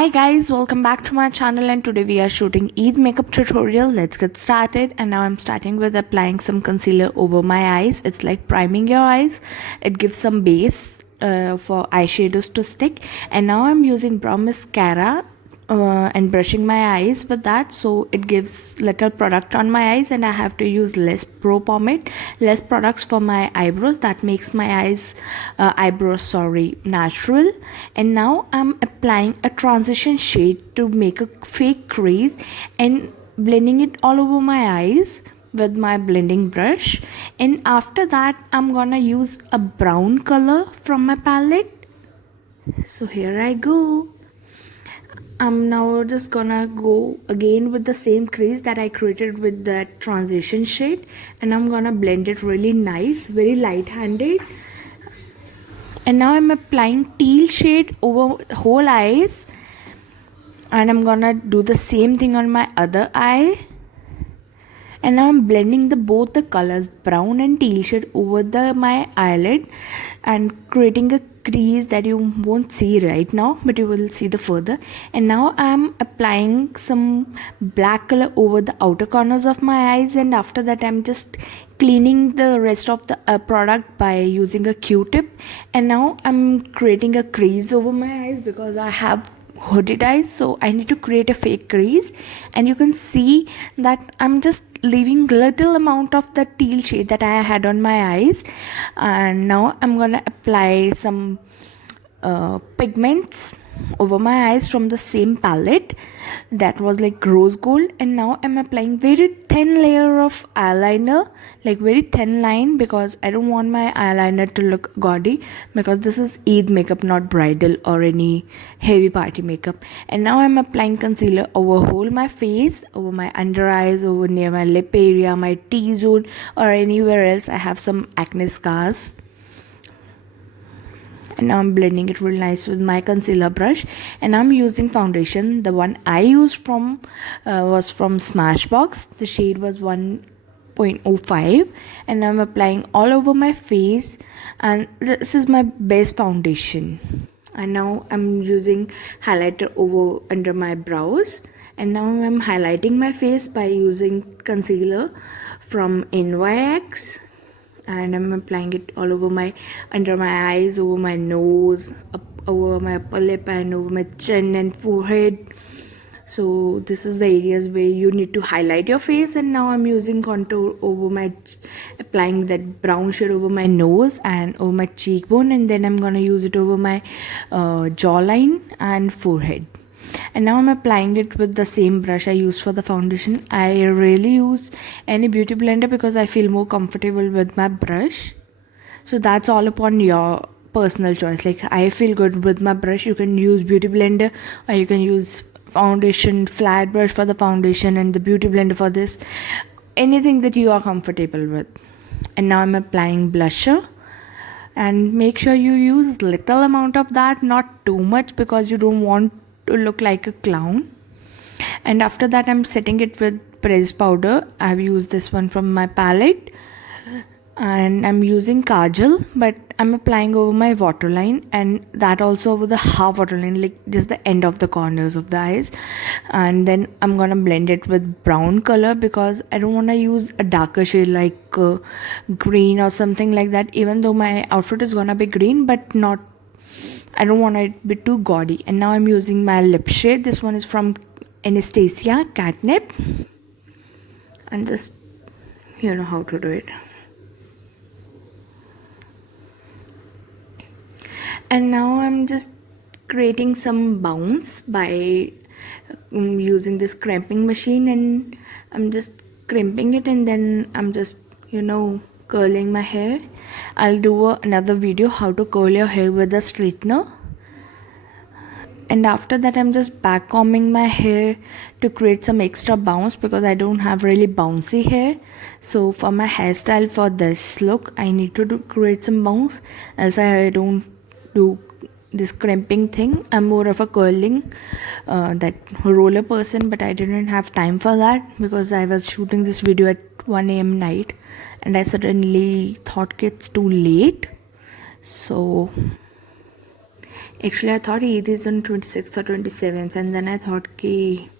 Hi guys, welcome back to my channel, and today we are shooting Eid makeup tutorial. Let's get started. And now I'm starting with applying some concealer over my eyes. It's like priming your eyes. It gives some base for eyeshadows to stick. And now I'm using brown mascara and brushing my eyes with that, so it gives little product on my eyes, and I have to use less pro pomade, less products for my eyebrows. That makes my eyebrows natural. And now I'm applying a transition shade to make a fake crease and blending it all over my eyes with my blending brush. And after that I'm gonna use a brown color from my palette. So here I go. I'm now just gonna go again with the same crease that I created with that transition shade, and I'm gonna blend it really nice, very light-handed. And now I'm applying teal shade over whole eyes, and I'm gonna do the same thing on my other eye. And now I'm blending both the colors, brown and teal shade, over my eyelid and creating a crease that you won't see right now, but you will see the further. And now I'm applying some black color over the outer corners of my eyes, and after that I'm just cleaning the rest of the product by using a Q-tip. And now I'm creating a crease over my eyes because I have hooded eyes, so I need to create a fake crease. And you can see that I'm just leaving little amount of the teal shade that I had on my eyes. And now I'm gonna apply some pigments over my eyes from the same palette that was like rose gold. And now I'm applying very thin layer of eyeliner, like very thin line, because I don't want my eyeliner to look gaudy, because this is Eid makeup, not bridal or any heavy party makeup. And now I'm applying concealer over whole my face, over my under eyes, over near my lip area, my T-zone, or anywhere else I have some acne scars. And now I'm blending it real nice with my concealer brush. And I'm using foundation. The one I used was from Smashbox. The shade was 1.05, and I'm applying all over my face, and this is my base foundation. And now I'm using highlighter over under my brows. And now I'm highlighting my face by using concealer from NYX, and I'm applying it all over under my eyes, over my nose, over my upper lip, and over my chin and forehead. So this is the areas where you need to highlight your face. And now I'm using contour over applying that brown shade over my nose and over my cheekbone, and then I'm gonna use it over my jawline and forehead. And now I'm applying it with the same brush I used for the foundation. I rarely use any beauty blender because I feel more comfortable with my brush. So that's all upon your personal choice. Like, I feel good with my brush. You can use beauty blender, or you can use foundation flat brush for the foundation and the beauty blender for this. Anything that you are comfortable with. And now I'm applying blusher. And make sure you use little amount of that, not too much, because you don't want to look like a clown. And after that I'm setting it with pressed powder. I've used this one from my palette, and I'm using kajal, but I'm applying over my waterline, and that also over the half waterline, like just the end of the corners of the eyes. And then I'm gonna blend it with brown color because I don't want to use a darker shade like green or something like that, even though my outfit is gonna be green, but I don't want it to be too gaudy. And now I'm using my lip shade. This one is from Anastasia Catnip, and just, you know how to do it. And now I'm just creating some bounce by using this crimping machine, and I'm just crimping it, and then I'm just, curling my hair. I'll do another video how to curl your hair with a straightener. And after that I'm just back combing my hair to create some extra bounce, because I don't have really bouncy hair. So for my hairstyle for this look, I need to create some bounce, as I don't do this crimping thing. I'm more of a curling that roller person, but I didn't have time for that because I was shooting this video at 1 a.m. night, and I suddenly thought it's too late. So Actually, I thought Eid is on 26th or 27th, and then I thought ki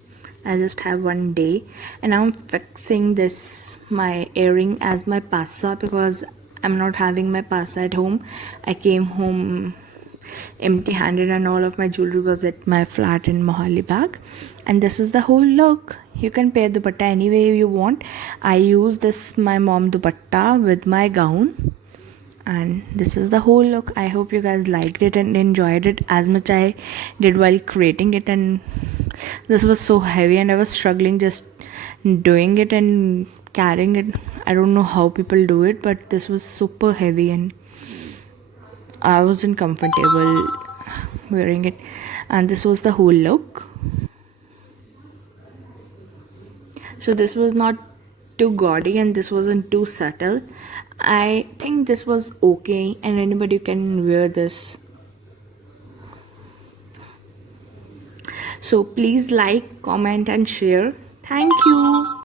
I just have one day, and now I'm fixing this my earring as my pasa because I'm not having my pasa at home. I came home empty handed and all of my jewelry was at my flat in Mohali Bagh, and this is the whole look. You can pair dupatta any way you want. I use this my mom dupatta with my gown, and this is the whole look. I hope you guys liked it and enjoyed it as much I did while creating it. And this was so heavy and I was struggling just doing it and carrying it. I don't know how people do it, but this was super heavy and I wasn't comfortable wearing it. And this was the whole look. So this was not too gaudy and this wasn't too subtle. I think this was okay and anybody can wear this. So please like, comment and share. Thank you.